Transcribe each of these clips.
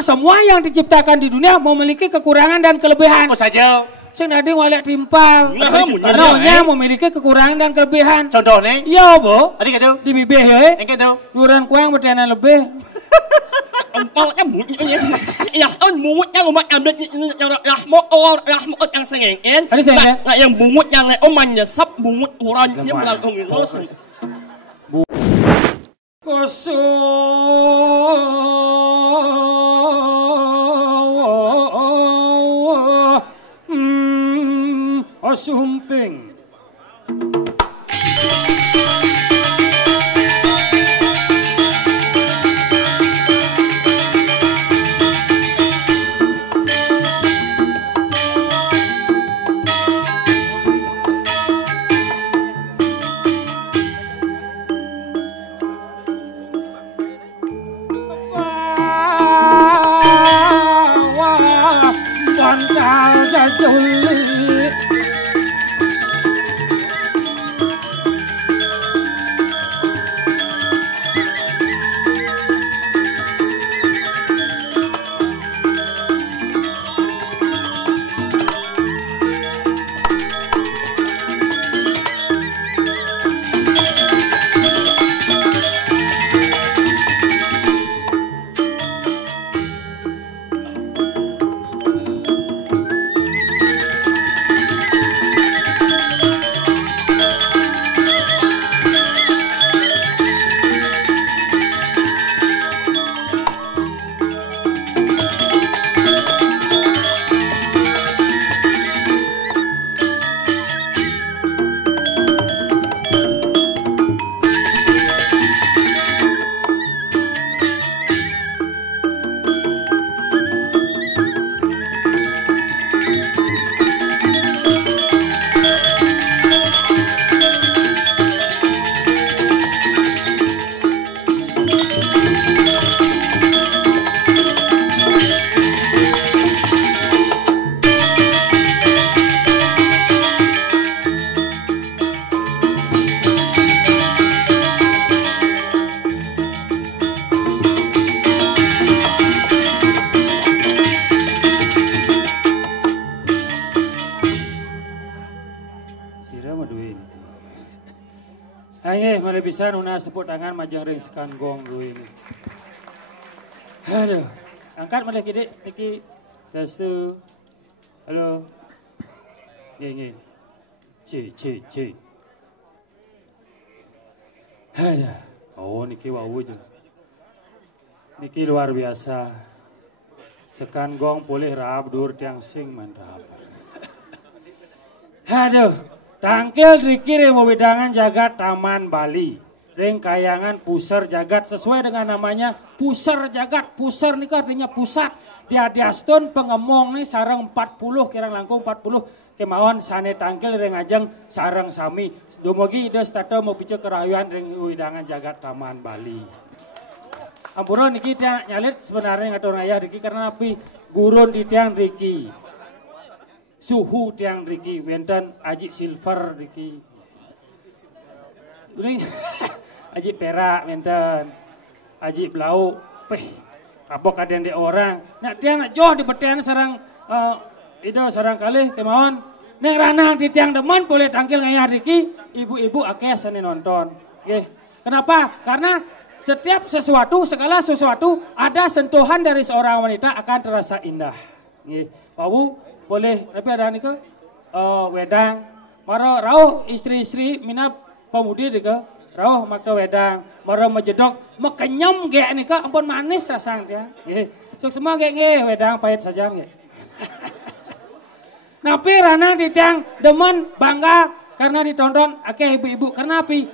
Semua yang diciptakan di dunia memiliki kekurangan dan kelebihan. Oh saja. Sing nading walek timpal. Karena memiliki kekurangan dan kelebihan. Contohnya? Iya, Bu. Adik itu? Di bibih ya. Engke itu? Nuran kuang bertena lebih. Empalnya mulutnya. Yason mulutnya umat ambil rasmo yang sengengin. Nah yang bungut yang menyesap bungut urannya melangkung terus. Sumping. Pantal jajuli. Bisa nuna seput tangan majang ring sekan gong gue ini. Aduh, angkat malah kide, Niki. Sastu. Halo. Nge. C. Aduh. Oh, Niki wau aja. Niki luar biasa. Sekan gong boleh rab dur tiang sing mantap. Aduh. Tangkil dikirim wedangan jagat Taman Bali. Ring kayangan pusar jagat sesuai dengan namanya pusar jagat. Pusar nih artinya pusat. Dia diastun pengemong nih sarang 40 kirang langkung 40 kemauan sane tangkil ring ajeng sarang sami. Dumugi ide stato mau picu kerayuan ring wedangan jagat Taman Bali. Ampura niki dia nyalit sebenarnya ngatur ayah Riki karena api gurun di tiang Riki. Suhu tiang Riki, wenten aji silver Riki. Ini aji perak wenten, aji blau, kapok ada di orang. Nak tiang nak joh di betian sarang itu sarang kali kemauan. Neng ranah di tiang deman boleh tangkil ngayah Riki, ibu-ibu akeh seni nonton. Okay. Kenapa? Karena setiap sesuatu, segala sesuatu ada sentuhan dari seorang wanita akan terasa indah. Okay. Bawu boleh, tapi ada ni ke wedang, mara rauh istri-istri minap pemudi ke rauh makta wedang, mara majedok, makenyam gek ni ke ampun manis rasang dia. So semua gek wedang pahit saja nge. Napi rana di tiang demen bangga karena ditonton akeh ibu-ibu karena api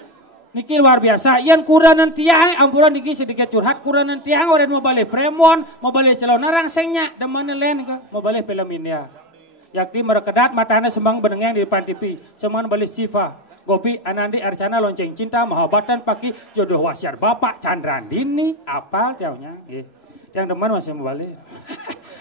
niki luar biasa. Yang kuranan tiang ampuran niki sedikit curhat kuranan tiang orang mau balik premon, mau balik celon narang sengnya demen lain ke mau balik film India. Yakni merekedat matanya sembang benengeng di depan TV. Semuanya balik Siva. Gopi Anandi Arcana lonceng cinta mahabatan paki jodoh wasiat Bapak Candrandini. Apa tiangnya? Tiang teman masih mau balik.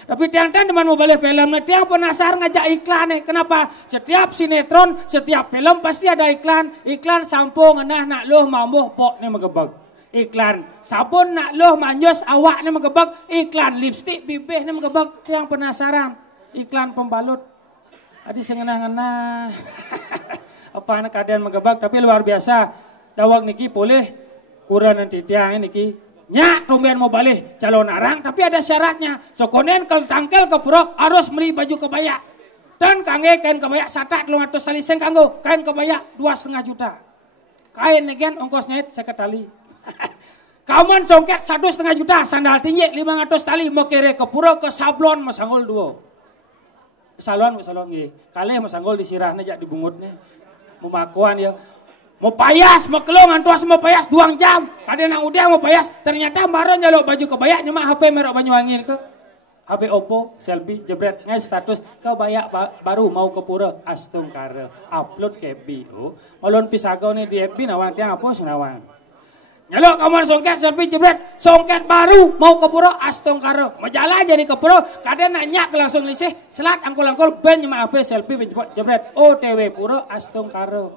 Tapi tiang-tiang teman mau balik film. Tiang penasaran ngajak iklan nih. Kenapa? Setiap sinetron, setiap film pasti ada iklan. Iklan sampung, nah nak loh mambuh pok nih megebag. iklan sabun nak loh manjos awak ni mengebak, iklan lipstik bibih ni mengebak, yang penasaran, iklan pembalut. Adi sengena-ngena. Apa anak keadaan mengebak, tapi luar biasa. Dawak niki boleh kurang nanti tiang niki. Nyak tumben mau balik calon arang, tapi ada syaratnya. Sokonen kalau tangkel ke pura harus beli baju kebaya. Dan kangge kain kebaya satak 200 tali seng kanggo, kain kebaya 2,5 juta. Kain negen ongkosnya 50 tali. Kauman songket 1,5 juta, sandal tinggi 500 tali, mau kere ke pura ke sablon masanggol 2. Salon nggih. Kalih masanggol disirahna jak dibungutnya. Mau makuan ya. Mau payas, mau kelong antuas mau payas 2 jam. Kadang nang udah mau payas, ternyata baru nyalok baju kebaya nyemak HP merek Banyuwangi ke. HP Oppo, selfie, jebret, ngai status kebaya baru mau ke pura astung kare. Upload ke FB. Malon pisagau nih di FB nawang tiang apa senawang. Nyalok kawan songket selfie jebret, songket baru mau ke pura astung kare. Majalah jadi ke pura, kadang nak nyak langsung lisih, selat angkol-angkol ben nyemak HP selfie jebret. OTW pura astung kare.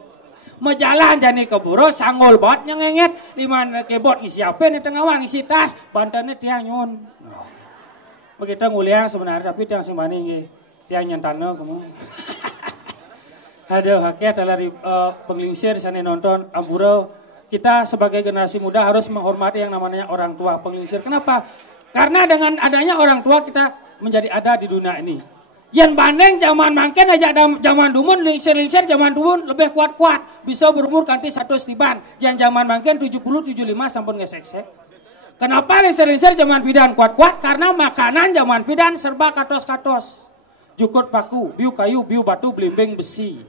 Majalah jadi ke pura sanggol bot nyengenget, di mana kebot ngisi HP nih tengah wang ngisi tas, bantannya tiang nyun. Begitu nguliang sebenarnya tapi tiang semani tiang nyantana kamu. Aduh, hakikat adalah penglingsir sana nonton Amburo. Kita sebagai generasi muda harus menghormati yang namanya orang tua penglingsir. Kenapa? Karena dengan adanya orang tua kita menjadi ada di dunia ini. Yang bandeng zaman mangken aja zaman dumun lingsir-lingsir zaman dumun lebih kuat-kuat. Bisa berumur ganti 100 tiban. Yang zaman mangken 70-75 sampun ngesek-sek. Kenapa lingsir-lingsir zaman pidan kuat-kuat? Karena makanan zaman pidan serba katos-katos. Jukut paku, biu kayu, biu batu, belimbing besi.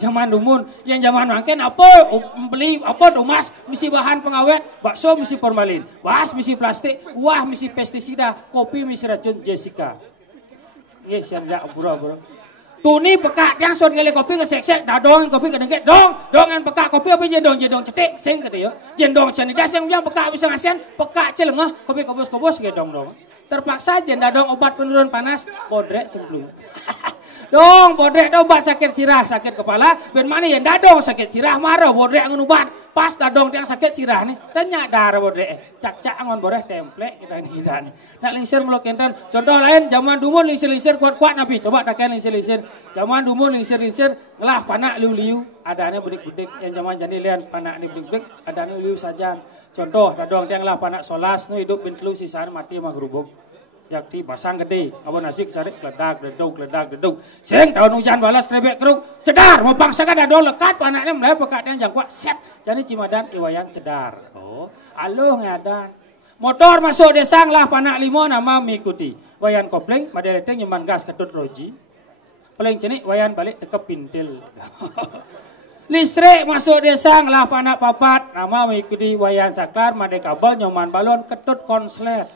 Zaman dumun, yang zaman mangken apa beli apa emas misi bahan pengawet, bakso misi formalin, was misi plastik, wah misi pestisida, kopi misi racun Jessica. Yes, yang dak bro. Tuni pekak yang son ngele kopi ke sek-sek, dadong kopi ke dengket, dongan pekak kopi apa jendong cetek, sing kata ya. Jendong sanida yang bilang pekak bisa ngasian, pekak celengah, kopi kobos-kobos gedong dong. Terpaksa jendadong obat penurun panas, bodrek cemplung. Dong, bodrek obat sakit sirah, sakit kepala, ben mana yang dadong sakit sirah, marah bodrek ngun obat, pas dadong yang sakit sirah nih, tanya darah bodrek, cak-cak angon bodrek template kita nih. Nak lingsir melok enten, contoh lain zaman dumun lingsir-lingsir kuat-kuat nabi, coba takkan lingsir-lingsir, zaman dumun lingsir-lingsir, ngelah panak liu-liu, adanya budik-budik, yang zaman jadi lian panak ni budik-budik, adanya liu saja. Contoh, dadong yang lah panak solas, nu hidup bintlu sisaan mati mah gerubuk. Yakti basang gede, awan asik cari kledak deduk. Seng tahun hujan balas krebek keruk, cedar, mau pangsakan dadong lekat panaknya mulai pekat yang jangkua set. Jadi Cimadan iwayan cedar. Oh, aluh ngadan. Motor masuk desang lah panak limo nama mengikuti. Wayan kopling, madeleteng nyeman gas ketut roji. Paling cenik wayan balik tekep pintil. Listrik masuk desang lah panak papat, nama mengikuti wayan saklar, made kabel nyoman balon ketut konslet.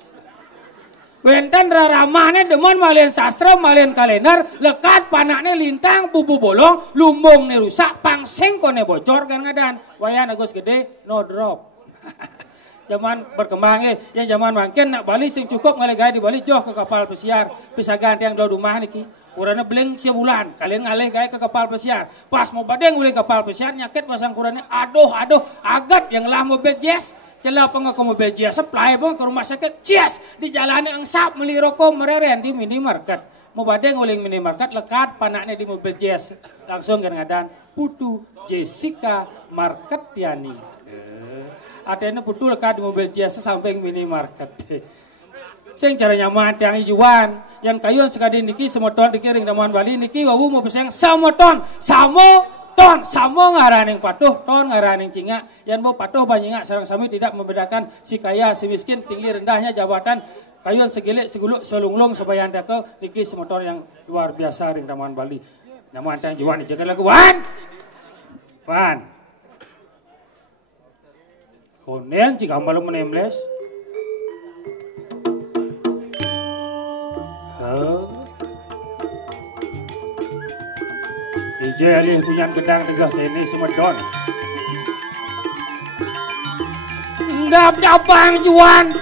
Wenten raramahnya demen malian sastra, malian kalender, lekat panaknya lintang, bubu bolong, lumbung nih rusak, pangsing kone bocor kan ngadan. Wayan agus gede, no drop. Zaman berkembang yang zaman mangken nak balik sing cukup ngalegay di balik joh ke kapal pesiar, pisagan yang do rumah niki. Kurangnya beling sebulan, kalian ngalih gaya ke kapal pesiar. Pas mau badeng ulih kapal pesiar, nyakit pasang kurangnya, aduh, agat yang lah mobil jazz. Celah pengaku mobil jazz, supply pun ke rumah sakit, jazz. Di jalan yang sap, beli rokok, mereren di minimarket. Mau badeng ulih minimarket, lekat panaknya di mobil jazz. Langsung ngadan, putu Jessica Marketiani. Adanya putu lekat di mobil jazz samping minimarket. Sing cara nyaman tiang ijuan, yang kayun sekali niki semoton dikiring daman Bali niki wawu mau peseng samoton, samo ngaraning patuh, ton ngaraning cinga, yang mau patuh banyak sarang sami tidak membedakan si kaya si miskin, tinggi rendahnya jabatan, kayun segilik seguluk selunglung supaya anda ke niki semoton yang luar biasa ring daman Bali. Nyaman tiang ijuan dijaga lagu Wan. Konen jika malu menemles. DJ alih kunyan gedang tegah ini semedon. Enggak dabang juan.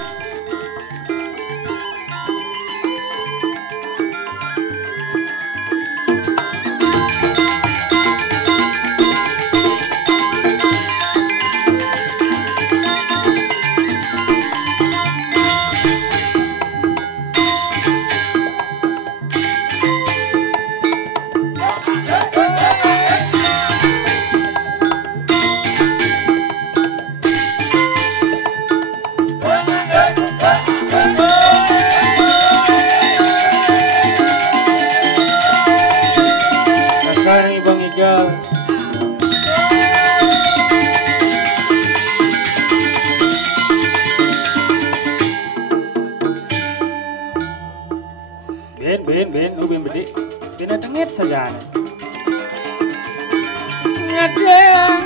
Ben, bedik. Ben tengit saja. Ngadeng.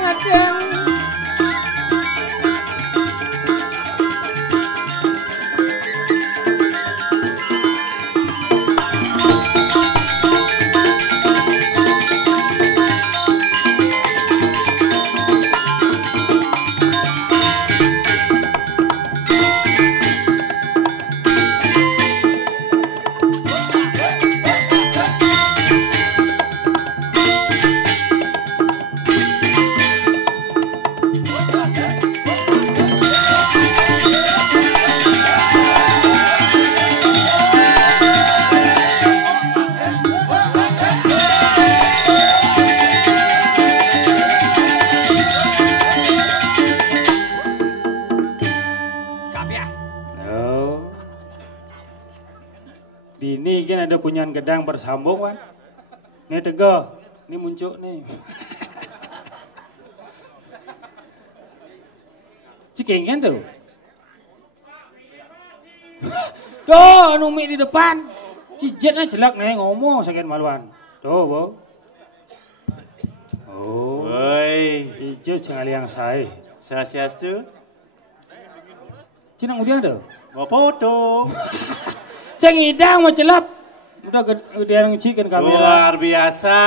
Dini kan ada punyan gedang bersambung kan. Nih tegah, ini muncul nih. Cikeng kan tuh. Tuh, numi di depan. Cijetnya jelek nih ngomong sakit maluan. Tuh, Bo. Oh. Woi, Ijo cengali yang saya. Sasiastu. Cinang udah tuh. Mau foto. Saya ngidang mau celap. Udah gede yang ciken kamera. Luar biasa.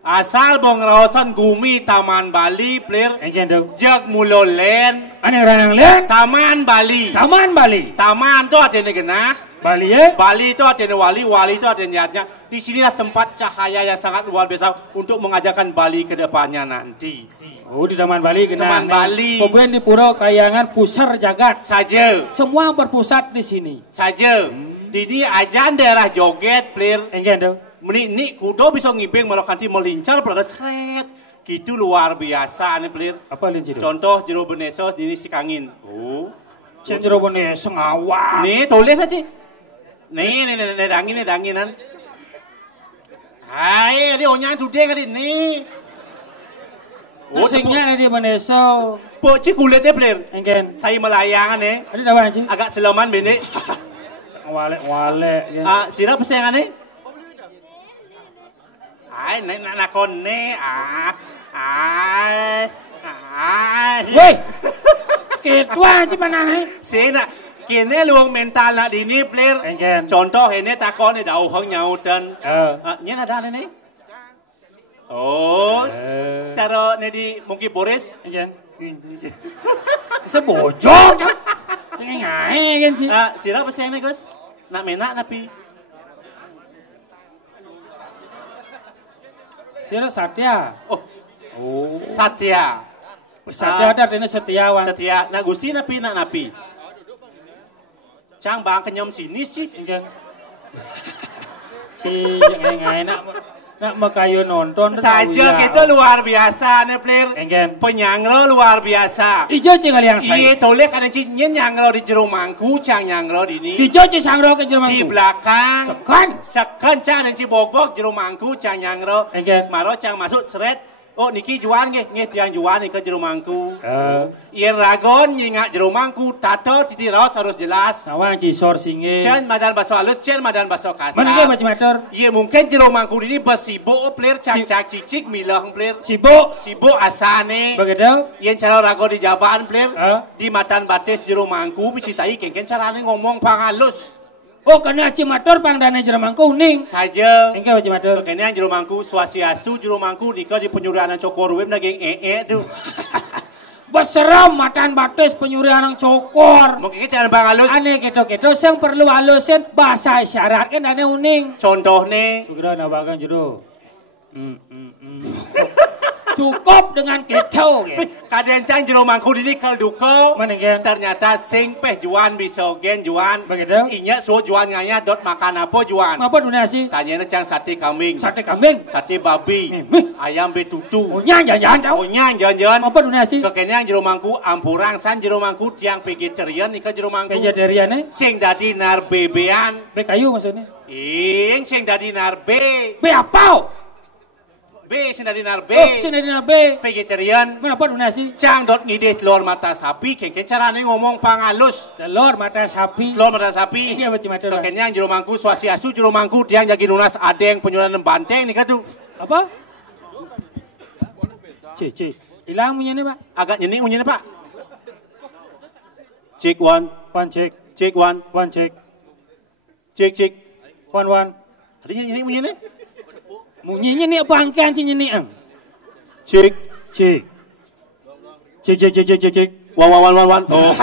Asal bong rawasan gumi Taman Bali, player. Engken tuh. Jak mulolen. Ane orang yang lain. Taman Bali. Taman Bali. Taman tuh ada genah. Bali ya. Bali itu ada wali itu ada niatnya. Di sinilah tempat cahaya yang sangat luar biasa untuk mengajarkan Bali ke depannya nanti. Oh di Taman Bali kena. Taman Bali. Kemudian di Pura Kayangan Pusar Jagat. Saja. Semua berpusat di sini. Saja. Di ajan daerah joget, player. Engken tuh. Ini kudo bisa ngibing malah kanti melincar pada seret. Gitu luar biasa nih, player. Apa lincir? Contoh jero benesos ini si kangin. Oh. Cendro bone sengawang. Nih tulis aja. Nih danginan. Hai, dia onyan tudeng kan ini. Nasingnya ada di Maneso. Pocik kulitnya player. Engken. Saya melayangan nih. Ada dawan sih. Agak selaman bene. Wale. Ah, sira pesengan nih. Ai, nak kon nih. Ai. Woi. Ketua cuma nih. Sina. Kini luang mental nak dini player. Engken. Contoh ini takon ni dah hong nyau dan. Ni ada ni. Oh. Cara ni di mungkin Boris. Engken. Sebojok. Jangan ngai kan sih. Sira pasal ni Gus. Nak menak napi. Sira Satya. Oh. Satya. Satya ada artinya setiawan. Setia. Nak Gusti napi nak napi. Cang bang kenyom sini sih. Engken. Si ngai nak makayu nonton. Saja kita luar biasa nih player. Engken. Penyangro luar biasa. Ijo cengal yang saya. Iya tolek karena cincin nyangro di jero mangku cang nyangro di ini. Ijo sangro ke Jerman. Di belakang. Sekan Cang dan ci bok jero mangku cang nyangro. Engken. Maro cang masuk seret. Oh niki juan nge tiang juan ke jero mangku. Ien ragon nyingak jero mangku tato titi raos harus jelas. Nawang cisor singe. Cen madan baso halus, cen madan baso kasar. Mana ke macam-macam? Iya mungkin jero mangku ini besibo player cak cicik milah player. Sibo asane. Begitu? Ien cara rago di jabaan player. Di matan batis jero mangku bicitai kengken carane ngomong pangalus. Oh kena cimator pangdana Jerman kuning. Saja. Engke cimator. Kene jero mangku swasiasu jero mangku nikah di penyurianan cokor web naging tuh. Beseram matan batis penyurian ng cokor. Mungkin cara pangalus. Ane gitu yang perlu halusin bahasa isyarat kan ane uning. Contoh nih. Segera nabakan jero. Cukup dengan keto. Kadang cang jero mangku ini kalau duko. Mana gen? Ternyata sing peh juan bisa gen juan. Begitu? Inya so juan nganya dot makan apa juan. Apa dunia sih? Tanya cang sate kambing. Sate kambing. Sate babi. Ayam betutu. Oh jangan tahu. Oh jangan. Apa dunia sih? Kekene jero mangku ampurang san jero mangku tiang vegetarian ika jero mangku. Vegetarian Sing dadi narbebean. Be kayu maksudnya? Sing dadi narbe. Be apa? B sinadinar B. Oh, sinadinar B. Vegetarian. Kenapa donasi? Cang dot ngide telur mata sapi, kengken carane ngomong pangalus. Telur mata sapi. Telur mata sapi. Iya macam itu. Kenyang jero mangku swasiasu jero mangku diang jagi lunas adeng penyulan banteng nih katu. Apa? Cik. Hilang punya nih, Pak. Agak nyening punya Pak. Cek one. One check. Cek one. One check. Cek. One. Tadi nyening punya nih. Munyinya ni apa angkat cinya ni ang? Cek. Cek. Wan. Oh.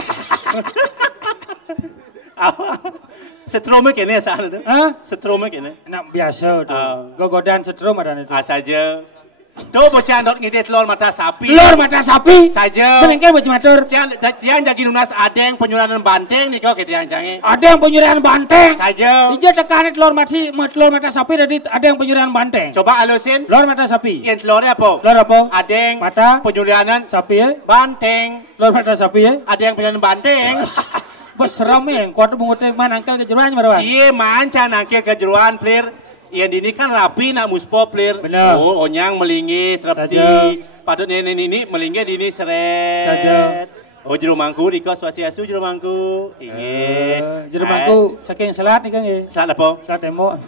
Setrome kene sana tu. Hah? Setrome kene. Nak biasa tu. Gogodan setrum ada itu. Saja. Tu bocah dot ngide telur mata sapi. Telur mata sapi. Saja. Menengkel macam matur. Jangan jagi lunas adeng penyulanan banteng nih kau kita jangan. Ada yang penyurahan banteng. Saja. Ija tekan telur mata sapi dari ada yang penyurahan banteng. Coba alusin. Telur mata sapi. Yang telurnya apa? Telur apa? Adeng. Mata. Penyulanan Sapi ya. banteng. Telur mata sapi ya. Ada yang penyulanan banteng. Bos seram ya. Kuat bungutnya mana angkel kejeruan marwan. Iya manca nangke kejeruan player. Yang ini kan rapi nak muspo player. Benar. Oh onyang melingit repti. Patut nenek ini melingit ini seret. Saja. Oh jero mangku diko swasiasu jero mangku. Ingat. Jero mangku saking selat nih kan ya. Selat apa? Selat tembok.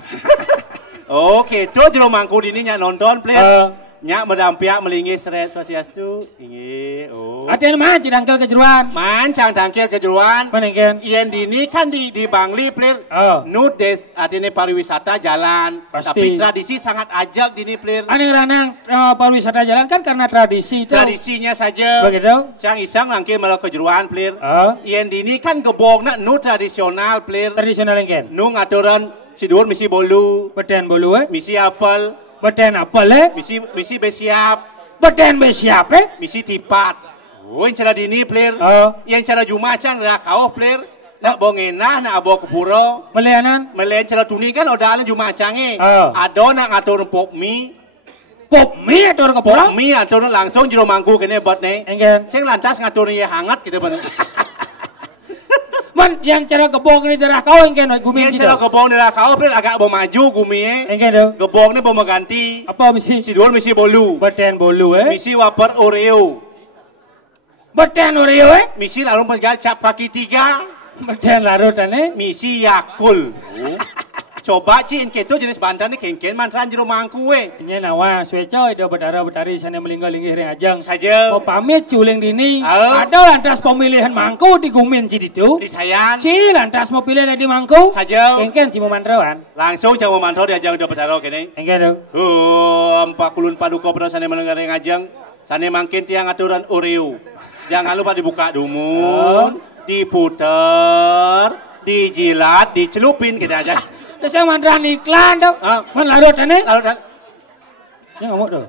Oke, tu jero mangku dini nyak nonton player. Nyak medampiak melingit seret swasiastu. Ingat. Oh. Ada yang mana angkel kejeruan? Mancang tangkil kejeruan. Mana kan? Yang dini kan di Bangli player. Nudes artinya pariwisata jalan. Pasti. Tapi tradisi sangat ajak dini player. Aneh ranang pariwisata jalan kan karena tradisi itu. Tradisinya saja. Begitu. Cang isang langkir malah kejeruan player. Yang dini kan gebong nak nu tradisional player. Tradisional yang kan? Nu ngaturan sidur misi bolu. Beten bolu Misi apel. Beten apel Misi besiap. Beten besiap Misi tipat. Oh, yang cara dini player. Yang cara Jumacang nak kau player. Nak bongenah, nak bawa ke pura. Melianan? Melian cara tuni kan udah ada Jumacang Ada nak ngatur pop mie. Pop mie atur ke pura? Pop mie atur langsung jero mangku kene bot nih. Enggak. Sing lantas ngatur ya hangat gitu bener. Man, yang cara gebong ni darah kau yang kan gumi Yang cara gebong darah kau player agak bawa maju gumi Enggak tu. Gebong ni bawa ganti. Apa misi? Sidul misi bolu. Beten bolu Misi waper Oreo. Beten Oreo Misi lalu pas cap kaki 3. Beten larut Misi Yakul. Coba cin ketu jenis bantan ni kengken mantan jero mangku Ini nawa sueco ida berdarah-berdari sana melinggal-linggih ring ajang. Saja. Mau pamit culing dini. Ada lantas pemilihan mangku di gumin cid itu. Disayang. Ci lantas mau pilih di mangku. Saja. Kengken cimu mantrawan. Langsung cimu mantau diajang udah berdarah kene. Kengken tu. 40 paduka pada sana melinggal ring ajang. Sana mangkin tiang aturan Oreo. Jangan lupa dibuka dumun, diputer, dijilat, dicelupin kita aja. Saya mandran iklan tu. Man larut ane. Larut Ni ngomong tu.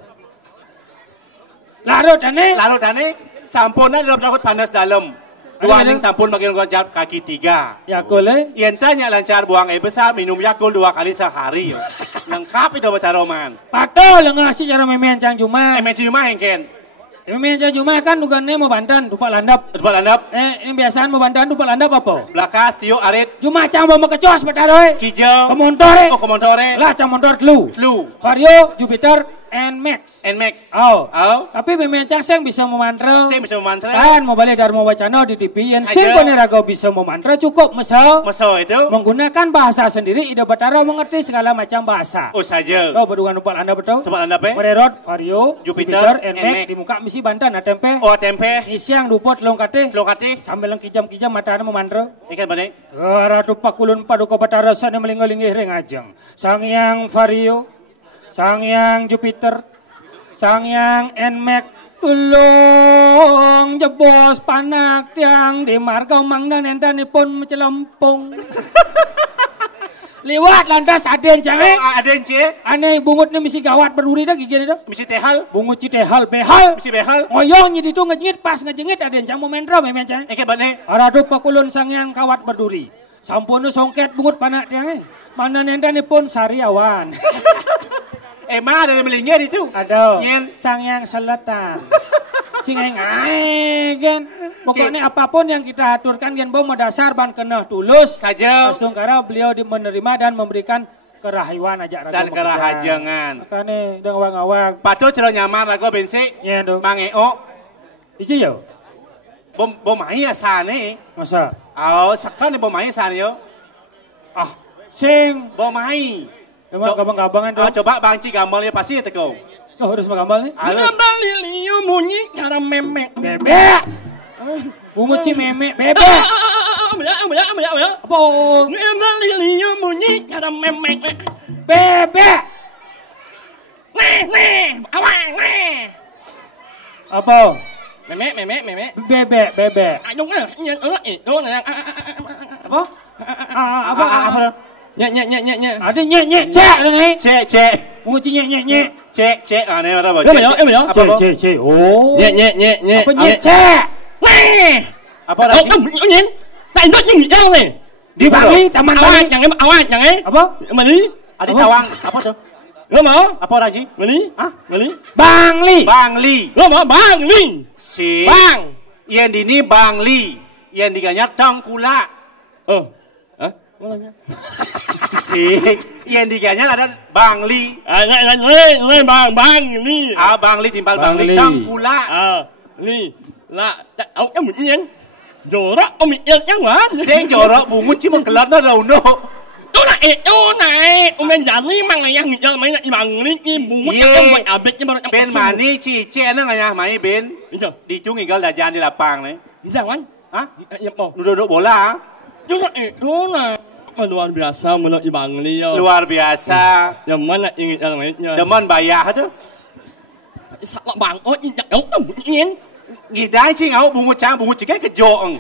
Larut ane. Sampurna dalam takut panas dalam. Dua ning sampun bagian jam kaki 3. Yakul Yang tanya lancar buang air besar, minum Yakul 2 kali sehari. Lengkap itu baca roman. Patol lengah si cara memen cang cuma. Memen cuma hengken. Memen cang cuma kan dugannya mau bantan dupa landap. Dupa landap. Ini biasaan mau bantan dupa landap apa? Belakas tio arit. Cuma cang mau kecos betaroy. Kijau. Kemontore. Oh kemontore. Lah cang montor telu. Vario, Jupiter, and Max. Oh. Tapi memen cang seng bisa memantra. Seng bisa memantra. Kan mau balik Dharma Wacana di TV. Yang seng peneraga bisa memantra cukup mesau. Mesau itu. Menggunakan bahasa sendiri. Ida Batara mengerti segala macam bahasa. Oh saja. Oh berdua dupa landap betul. Dupa landap Mererot, Vario, Jupiter, and Max. Di muka misi bantan tempe. Oh tempe. Isiang dupot longkate. Sambil kijam-kijam matanya memantra. Ikan balik. Ratu pakulun paduka Batara sana melinggal-linggih ring ajang. Sangyang Vario, Sangyang Jupiter, Sangyang Nmax, tulung jebos panak tiang di marga mangdan entanipun mecelempung. Liwat lantas aden jange. Aden cie. Aneh bungutnya misi gawat berduri dah gigi dah. Misi tehal. Bungut ci tehal behal. Misi behal. Ngoyong nyidi tu ngejengit pas ngejengit aden jang momentra memen cang. Eke bane. Aradu pakulun sangyang kawat berduri. Sampunu songket bungut panak tiang. Mana nendanipun sariawan. Emang ada yang melingkar itu? Ada. Sangyang selatan. Cingeng kan. Pokoknya apapun yang kita aturkan gen bom dasar ban kena tulus saja. Karena beliau menerima dan memberikan kerahiwan aja dan kerahajangan. Makanya udah ngawang-ngawang. Patuh celo nyaman lagu bensik. Iya dong. Mangeo. Ijo yo. Bom ya sana. Masa? Oh, sekarang bom sana yo. Ah, sing. Bom Gabang-gabangan dong. Coba Bang Ci gambarnya pasti ya teko. Oh, harus gambar nih. Ngambang liliu bunyi cara memek. Bebek. Bungut ci memek, bebek. Apa? Ngambang liliu bunyi cara memek. Bebek. Nih, awang, nih. Apa? Memek. Bebek. Đúng rồi, itu này. Apa? Apa? Nhẹ. Ada nyek cek nih. Cek. Bungut ci nyek. Cek. Ini ada apa? Em hiểu. Cek. Oh. Nhẹ. Apa nyek cek? Nih. Apa lagi? Ông nhìn. Tại nó như nhau này. Di Bali, taman Bali. Chẳng ấy. Apa? Mali. Ada tawang. Apa tuh? Lo mau? Apa lagi? Mali. Hah? Mali. Bang Li. Lo mau Bang Li. Si. Bang. Yang ini Bang Li. Yang diganya Tangkula. Hả? Si. Yang diganya ada Bang Li. Lên Bang Li. Bang Li timbal Bang Li. Tangkula. Li. Là ông em mình yên. Rồi đó ông mình yên chắc mà. Sen jorok bungut cuma kelat na daw no. Itu này, ông mình giả lý mang này yang nghịch mấy này bằng lý kim bù mất em vậy à biết nhưng mà Ben mani ci na nga mai Ben. Iya. Di chung igal da jan di lapang nih. Jangan kan? Hah? Ya po. Duduk bola. Itu lah luar biasa menurut Bang Li. Luar biasa. Yang mana ingin namanya? Demen bayar tu. Salah Bang oh ông ingin. Ngidai ci ngau bungut cang bungut ci ke jong.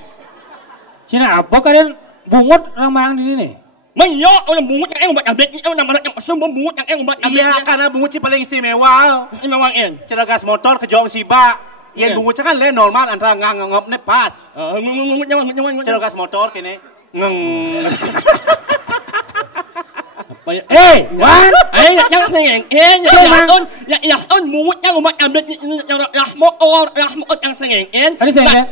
Cina apa kalian bungut orang-orang di sini? Mấy nhớ ông bungut yang em buat update ông nằm yang semua bungut yang em buat update. Iya, karena bungut ci paling istimewa. Ini memang en. Ceragas motor ke jong siba. Yang bungut kan le normal antara ngangop ne pas. Bungut jangan. Ceragas motor kene ngeng. Wan. Jangan sengeng. Ya on bungut yang buat update yang rasmo yang sengeng.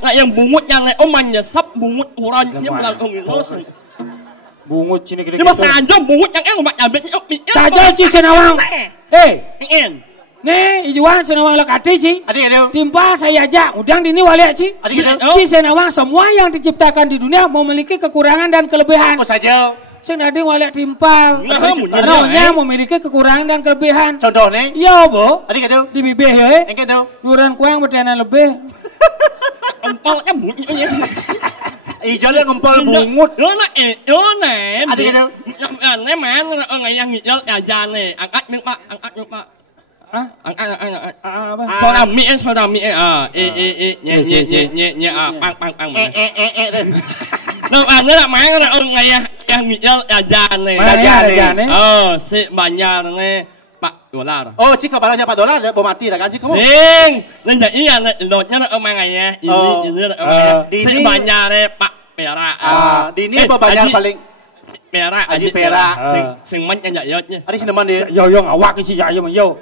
Nah, yang bungut yang om menyesap bungut uran yang melakukan itu. Bungut sini Nhưng mà xà cho bungut yang em buat update Saja ci senawang. En. Nih, Ijuan senawang lekati ci. Adik ada. Timpa saya aja, udang dini wali ci. Adik ada. Ci senawang semua yang diciptakan di dunia memiliki kekurangan dan kelebihan. Oh saja. Sing nading wali timpal. Karena memiliki kekurangan dan kelebihan. Contoh nih. Iya, Bu. Adik ada. Di bibih ya. Engke tuh. Nuran kuang berdana lebih. Empalnya bungut ini. Ijo le ngempol bungut. Đó này. Adik ada. Này mà ngày yang nghịch aja nih. Angkat pak. Hah? Angkat. Apa? Soda mie. Nye. Pang. Nah, ada mang ngày yang nghịch aja nih. Aja nih. Si banyak nih. $4. Oh, jika balanya $4 ya, bom mati dah kan sih kamu. Sing, nên iya lotnya emang ya. Ini si banyak Pak Perak. Di ini apa banyak paling Perak Aji Perak. Sing man yang jayotnya. Ada sineman dia. Yo awak sih ya yo.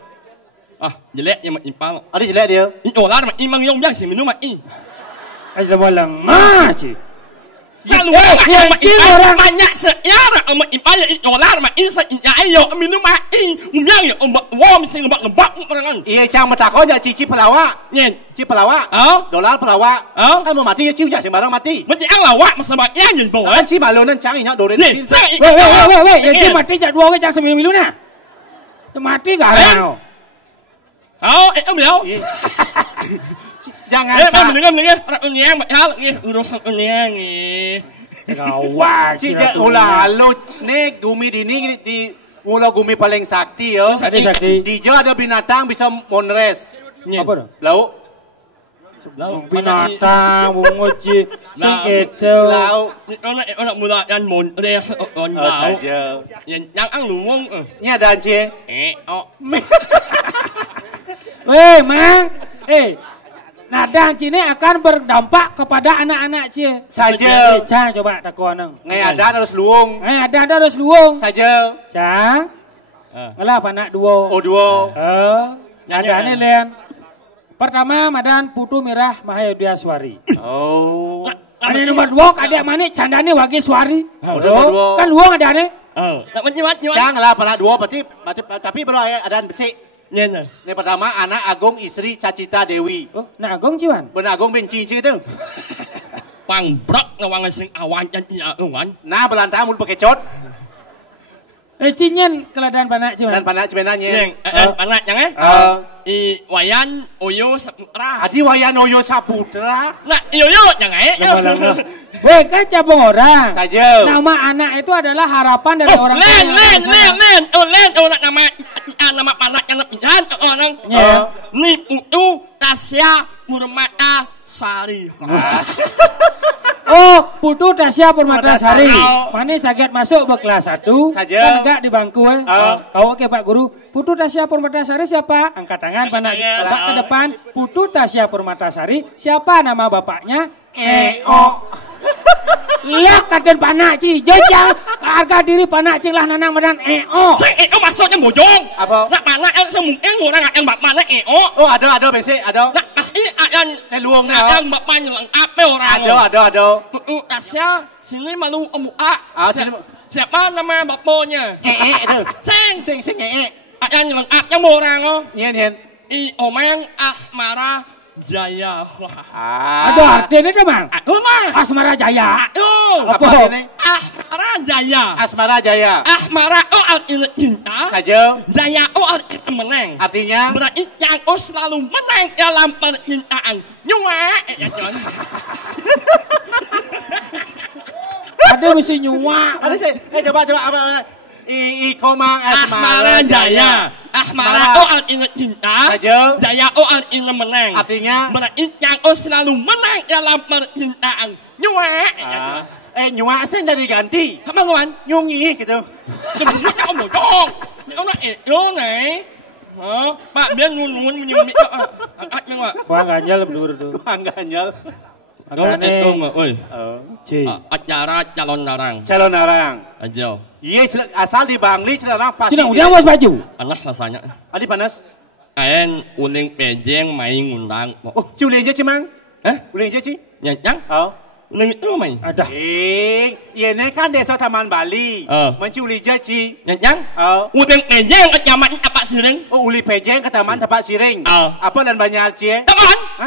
Jelek yang impal. Ada jelek dia. $1 mà imang yung biang si minum mati. Ai walang ci. Kalau orang banyak sejarah sama impal $1 mah isa ayo minum mati. Umyang ya warm sing ngebak orang. Iya, cang matako aja cici pelawak. Nyen. Ci pelawak. Dolar pelawak. Kan mau mati ya ciu ya sembarang mati. Mesti ang lawak masa baknya nyen bo. Kan ci malunan cang inya dore. Weh, yang mati jak dua cang sembilan miluna. Mati garang. Em hiểu. Jangan mendengar. Unyang bakal urusan unyang Gawat. Si ulah lu nek gumi dini di ulah gumi paling sakti yo. Di Jawa ada binatang bisa monres. Apa dong? Lauk. Binatang bungut ci. Sing itu. Lauk. Orang mula yang monres on lauk. Yang ang luwung. Nya ada cie. Weh, Mang. Nadang Cine akan berdampak kepada anak-anak Cie. Saja. Cang coba takon nang. Ngai ada harus luung. Ada harus luung. Saja. Cang. Alah anak duo. Oh duo. Nadane len. Pertama Madan Putu Mirah Mahayudhyaswari. Oh. Ane nomor 2 adik manik candane Wageswari. Kan luung adane. Tak menjiwat. Janganlah pernah dua tapi belum ada besi. Nyen. Yang pertama anak Agung istri Cacita Dewi. Oh, nak Agung ciwan. Benar Agung benci itu. Pangbrok ngawang sing awan dan iya awan. Nah belantang mul pakecot. Cinyen keladaan panak ciwan. Dan panak sebenarnya. Nyen, panak yang I wayan oyo saputra. Adi wayan oyo saputra. Nah, iyo yang Weh, kan cabang orang. Saja. Nama anak itu adalah harapan dari orang tua. Len. Nama panak yang lebihan orang. Ni Tasya Murmata Sari. Oh, Putu Tasya Purmatasari. Mana sakit masuk ke kelas 1. Saja. Kan enggak di bangku. Kau ke Pak Guru. Putu Tasya Purmatasari siapa? Angkat tangan panak ke depan. Putu Tasya Purmatasari siapa nama bapaknya? Lah kaden panak ci, jajang harga diri panak cing lah nanang medan maksudnya bojong. Apa? Nak panak yang semungkin orang yang bapaknya Oh ada besi ada. Nak pasti akan luang yang bapaknya apa orang. Ada. Tasya sini malu A. Siapa nama bapaknya? Itu. Sing Akan yang apa orang Nyen. I omeng Asmara Jaya. Aduh, artinya itu bang. Mah. Asmara Jaya. Aduh. Apa ini? Asmara Jaya. Asmara artinya cinta. Saja. Jaya artinya menang. Artinya? Berarti yang selalu menang dalam percintaan. Nyuwa. Ada mesti nyuwa. Ada sih. Coba apa? Komang Asmara Jaya. Asmara artinya cinta. Saja. Jaya artinya menang. Artinya? Berarti yang selalu menang dalam percintaan. Nyuwa. Nyuwa sen jadi ganti. Kamu kawan? Nyungi gitu. Đừng có một con. Nó nói này. Pak biar ngun menyumit. Nhưng mà Gua enggak nyel berdua tuh. Gua enggak nyel. nó itu mah, oi. Ci. Acara calon larang. Calon orang. Aja. Iya asal di Bangli celana pasti. Cina udah bos baju. Panas rasanya. Adi panas. Aen uling pejeng main ngundang. Oh, ciulin aja Mang. Uling aja sih. Nyang. Oh. Uling itu main. Ada. Ini kan desa Taman Bali. Menciuli jaci. Nyang. Uling pejeng ke Taman apa Siring? Oh, uli pejeng ke Taman Tapak Siring. Apa dan banyak cie? Taman. Hah?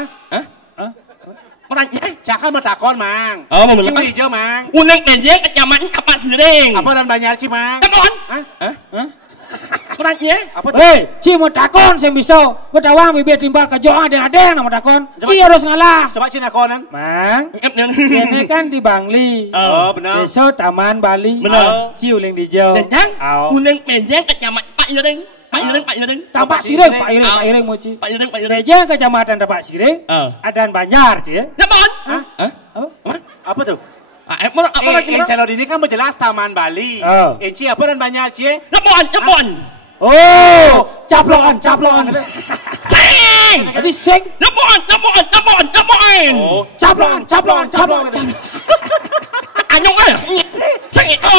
Pertanyaan. Cakal matakon Mang. Mau bener. Ciuli aja Mang. Uling pejeng ke Taman apa Siring? Apa dan banyak cie Mang? Taman. Pertanyaan. Apa? Hei, Ci mau takon saya bisa. Betawang bibir timbal ke joa ada nama takon. Ci harus ngalah. Coba Cina konan. Mang. Ini kan di Bangli. Oh, benar. Desa Taman Bali. Benar. Ci uling di jauh. Nyang. Uling pejeng ke Taman Pak Siring. Pak Siring. Tapak Siring, Pak Iring mau Ci. Pak Siring. Pejeng kecamatan Tapak Siring. Adan Banjar Ci. Taman. Apa tuh? Apa lagi? Calon ini kan menjelas Taman Bali. Eci apa dan banyak cie? Taman. Oh, caplokan. Sing. Jadi sing. Taman. Oh, Caplokan. Anyong sing itu.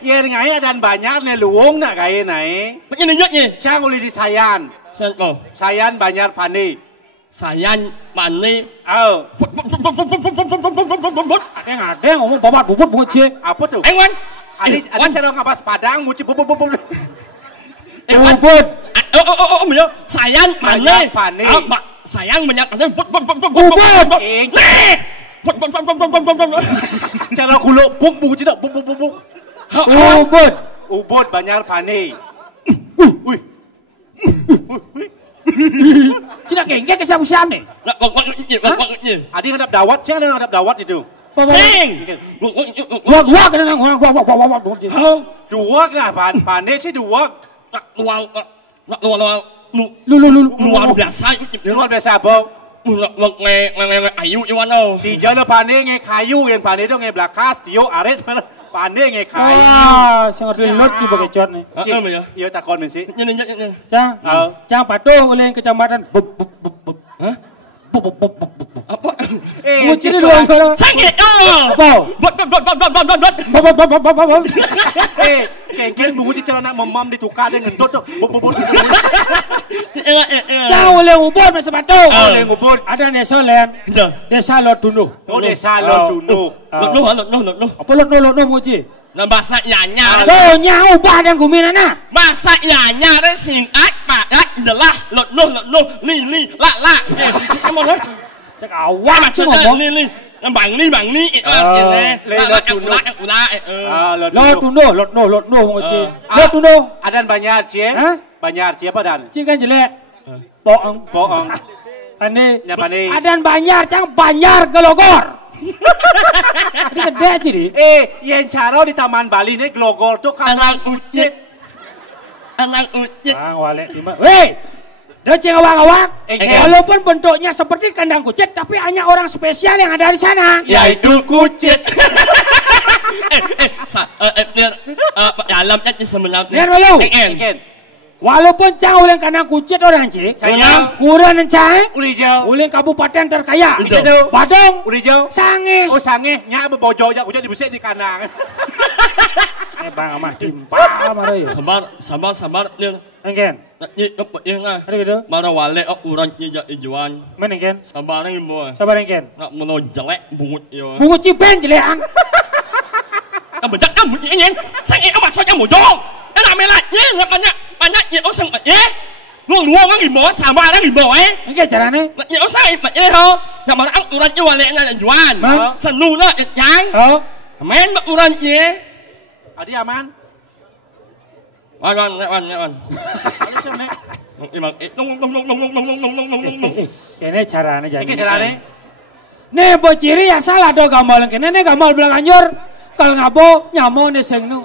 Ya ngai dan banyak nih luung nak kaya naik. Macam ni je. Cang uli di Sayan. Sayan banyak pani. Sayan mani. Ada ngomong babat bubut Ci. Apa tuh? Wan. Ada cara ngabas padang muci bubut. Bubut. Sayan mani. Sayang banyak bubut. Cara kuluk buk muci tak buk. Ubud banyak pani. Cina kengke kesam-sam nih. Adi ngadap dawat, siapa yang ngadap dawat itu? Sing. Gua kena orang. Dua lah, pani sih dua. Luar biasa. Luar biasa apa? Ayu iwano. Di jalan pani nge kayu yang pani itu nge belakas, tio aret pani nge kayu. Sangat relut sih pakai cut nih. Iya takon mesti. Cang patuh oleh kecamatan. Apa? Muci ni dua orang. Sakit. Kengkel muci cara nak memam ditukar dengan tutup. Cang oleh ubud masih patuh. Oleh ubud. Ada desa lain. Desa Lotunuh. Oh desa Lotunuh. Lotunuh. Apa Lotunuh muci? Nah bahasa nyanya. Tuh nya ubah dan gumina na. Bahasa nyanya đấy singkat padat jelas lột li la. Em mau nói. Chắc awak chứ ngomong. Li bằng li Lột tundo ngoci. Lột tundo. Adan banyak cie. Banyak cie apa dan? Cie kan jelek. Bohong. Ani. Adan banyak cang banyak gelogor. Ini gede sih di. Yang caro di Taman Bali ini gelogor tuh anak ucit. Bang walek di mana? Weh. Dia cing awak-awak. Walaupun bentuknya seperti kandang kucit, tapi hanya orang spesial yang ada di sana. Yaitu kucit. Dalamnya sebenarnya. Lihat malu. Walaupun cang uling kandang kucit orang cik, kurang cang, uling kabupaten terkaya, Badung, Sange, Sange, nya bebojo aja kucit dibusik di kandang. Bang amah timpa marah ya. Sabar nih. Engken. Ada gitu. Marah wale ukuran ijuan. Men engken. Sabar engken. Sabar engken. Nak mau jelek bungut yo. Bungut cipen jelekan. Kamu jangan bunyiin. Sange amat saja mudong. Enak melatnya nggak banyak ya usang lu kan ibu sama orang ibu Engke carane. Ya usang ho. Nak marah ukuran wale nggak juan. Senu lah yang. Main ukurannya. Adi aman. Wan. Ini carane jadi. Iki carane. Nih bociri ya salah do gamal kene nih gamal bilang anjur. Kalau ngabo nyamo nih sengnu.